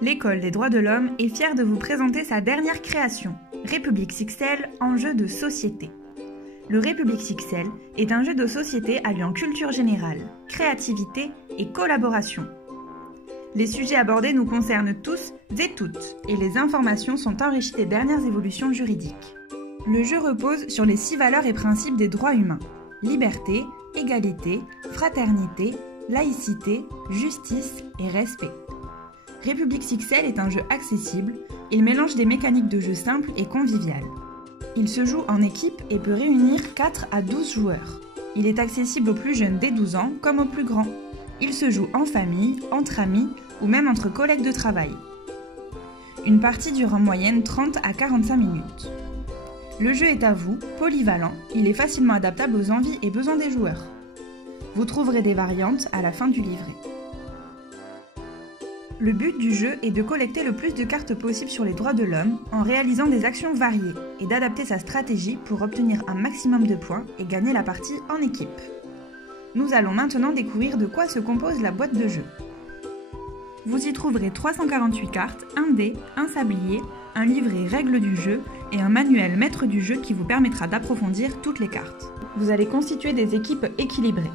L'École des droits de l'homme est fière de vous présenter sa dernière création, République Sixel, en jeu de société. Le République Sixel est un jeu de société alliant culture générale, créativité et collaboration. Les sujets abordés nous concernent tous et toutes, et les informations sont enrichies des dernières évolutions juridiques. Le jeu repose sur les 6 valeurs et principes des droits humains: liberté, égalité, fraternité, laïcité, justice et respect. République Sixel est un jeu accessible, il mélange des mécaniques de jeu simples et conviviales. Il se joue en équipe et peut réunir 4 à 12 joueurs. Il est accessible aux plus jeunes dès 12 ans comme aux plus grands. Il se joue en famille, entre amis ou même entre collègues de travail. Une partie dure en moyenne 30 à 45 minutes. Le jeu est à vous, polyvalent, il est facilement adaptable aux envies et besoins des joueurs. Vous trouverez des variantes à la fin du livret. Le but du jeu est de collecter le plus de cartes possible sur les droits de l'homme en réalisant des actions variées et d'adapter sa stratégie pour obtenir un maximum de points et gagner la partie en équipe. Nous allons maintenant découvrir de quoi se compose la boîte de jeu. Vous y trouverez 348 cartes, un dé, un sablier, un livret règles du jeu et un manuel maître du jeu qui vous permettra d'approfondir toutes les cartes. Vous allez constituer des équipes équilibrées.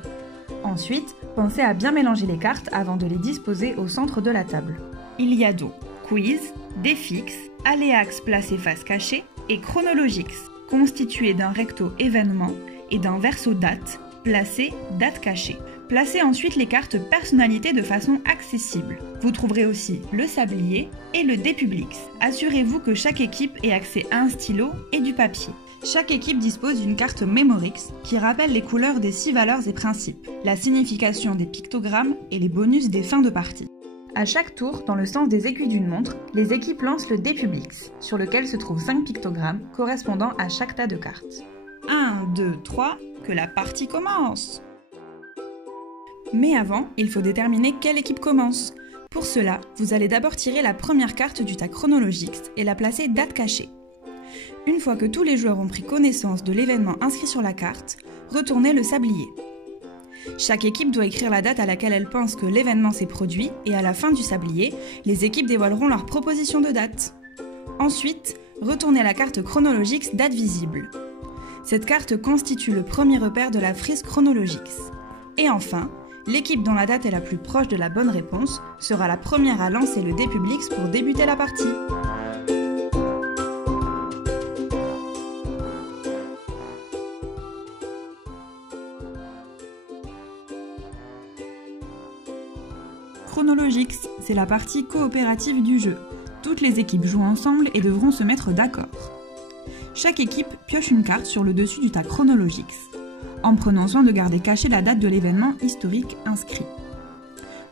Ensuite, pensez à bien mélanger les cartes avant de les disposer au centre de la table. Il y a donc quiz, dés fixes, aléax placé face cachée et chronologix, constitué d'un recto événement et d'un verso date, placé date cachée. Placez ensuite les cartes personnalités de façon accessible. Vous trouverez aussi le sablier et le dé publix. Assurez-vous que chaque équipe ait accès à un stylo et du papier. Chaque équipe dispose d'une carte Mémorix qui rappelle les couleurs des 6 valeurs et principes, la signification des pictogrammes et les bonus des fins de partie. À chaque tour, dans le sens des aiguilles d'une montre, les équipes lancent le dé publix, sur lequel se trouvent 5 pictogrammes correspondant à chaque tas de cartes. 1, 2, 3, que la partie commence! Mais avant, il faut déterminer quelle équipe commence. Pour cela, vous allez d'abord tirer la première carte du tas chronologix et la placer date cachée. Une fois que tous les joueurs ont pris connaissance de l'événement inscrit sur la carte, retournez le sablier. Chaque équipe doit écrire la date à laquelle elle pense que l'événement s'est produit et à la fin du sablier, les équipes dévoileront leur proposition de date. Ensuite, retournez la carte chronologix date visible. Cette carte constitue le premier repère de la frise chronologix. Et enfin, l'équipe dont la date est la plus proche de la bonne réponse sera la première à lancer le dé publix pour débuter la partie. Chronologix, c'est la partie coopérative du jeu. Toutes les équipes jouent ensemble et devront se mettre d'accord. Chaque équipe pioche une carte sur le dessus du tas chronologix, en prenant soin de garder cachée la date de l'événement historique inscrit.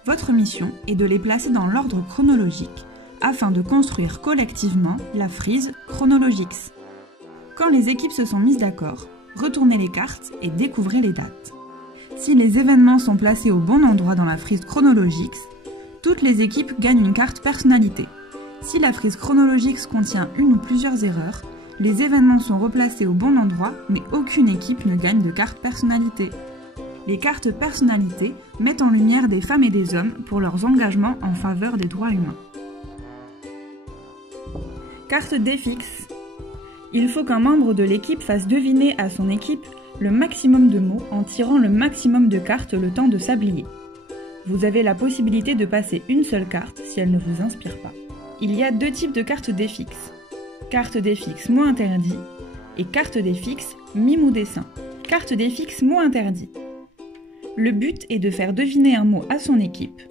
Votre mission est de les placer dans l'ordre chronologique, afin de construire collectivement la frise chronologix. Quand les équipes se sont mises d'accord, retournez les cartes et découvrez les dates. Si les événements sont placés au bon endroit dans la frise chronologix, toutes les équipes gagnent une carte personnalité. Si la frise chronologix contient une ou plusieurs erreurs, les événements sont replacés au bon endroit, mais aucune équipe ne gagne de carte personnalité. Les cartes personnalité mettent en lumière des femmes et des hommes pour leurs engagements en faveur des droits humains. Carte dés fixes. Il faut qu'un membre de l'équipe fasse deviner à son équipe le maximum de mots en tirant le maximum de cartes le temps de sablier. Vous avez la possibilité de passer une seule carte si elle ne vous inspire pas. Il y a 2 types de cartes dés fixes. Carte dés fixes mot interdit et carte dés fixes mime ou dessin. Carte dés fixes mot interdit. Le but est de faire deviner un mot à son équipe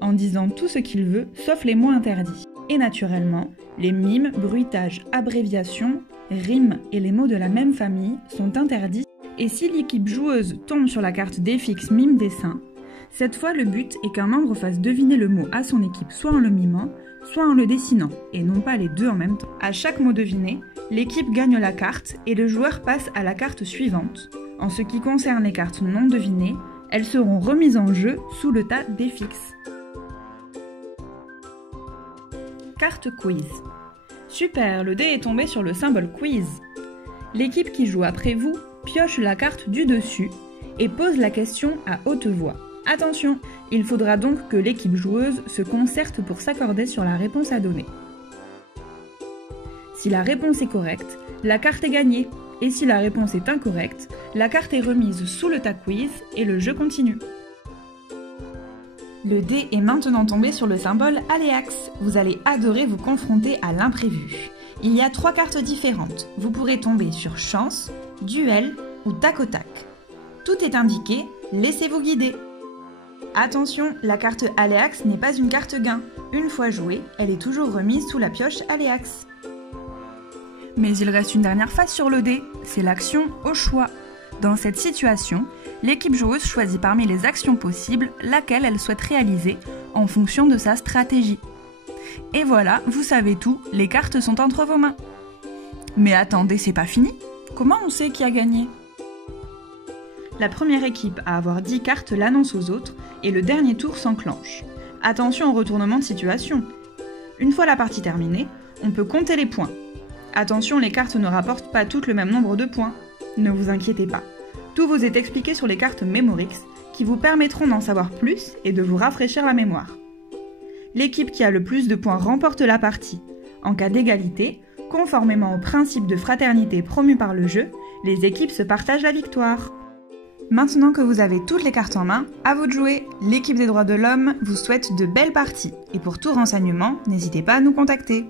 en disant tout ce qu'il veut sauf les mots interdits. Et naturellement, les mimes, bruitages, abréviations, rimes et les mots de la même famille sont interdits. Et si l'équipe joueuse tombe sur la carte dés fixes mime dessin, cette fois le but est qu'un membre fasse deviner le mot à son équipe soit en le mimant, soit en le dessinant, et non pas les deux en même temps. À chaque mot deviné, l'équipe gagne la carte et le joueur passe à la carte suivante. En ce qui concerne les cartes non devinées, elles seront remises en jeu sous le tas dés fixes. Carte quiz. Super, le dé est tombé sur le symbole quiz. L'équipe qui joue après vous pioche la carte du dessus et pose la question à haute voix. Attention, il faudra donc que l'équipe joueuse se concerte pour s'accorder sur la réponse à donner. Si la réponse est correcte, la carte est gagnée, et si la réponse est incorrecte, la carte est remise sous le tas quiz et le jeu continue. Le dé est maintenant tombé sur le symbole Aléax. Vous allez adorer vous confronter à l'imprévu. Il y a 3 cartes différentes. Vous pourrez tomber sur chance, duel ou tac au tac. Tout est indiqué, laissez-vous guider. Attention, la carte Aléax n'est pas une carte gain. Une fois jouée, elle est toujours remise sous la pioche Aléax. Mais il reste une dernière phase sur le dé, c'est l'action au choix. Dans cette situation, l'équipe joueuse choisit parmi les actions possibles laquelle elle souhaite réaliser en fonction de sa stratégie. Et voilà, vous savez tout, les cartes sont entre vos mains. Mais attendez, c'est pas fini. Comment on sait qui a gagné ? La première équipe à avoir 10 cartes l'annonce aux autres et le dernier tour s'enclenche. Attention au retournement de situation. Une fois la partie terminée, on peut compter les points. Attention, les cartes ne rapportent pas toutes le même nombre de points. Ne vous inquiétez pas. Tout vous est expliqué sur les cartes Memorix qui vous permettront d'en savoir plus et de vous rafraîchir la mémoire. L'équipe qui a le plus de points remporte la partie. En cas d'égalité, conformément au principe de fraternité promu par le jeu, les équipes se partagent la victoire. Maintenant que vous avez toutes les cartes en main, à vous de jouer. L'équipe des droits de l'homme vous souhaite de belles parties. Et pour tout renseignement, n'hésitez pas à nous contacter.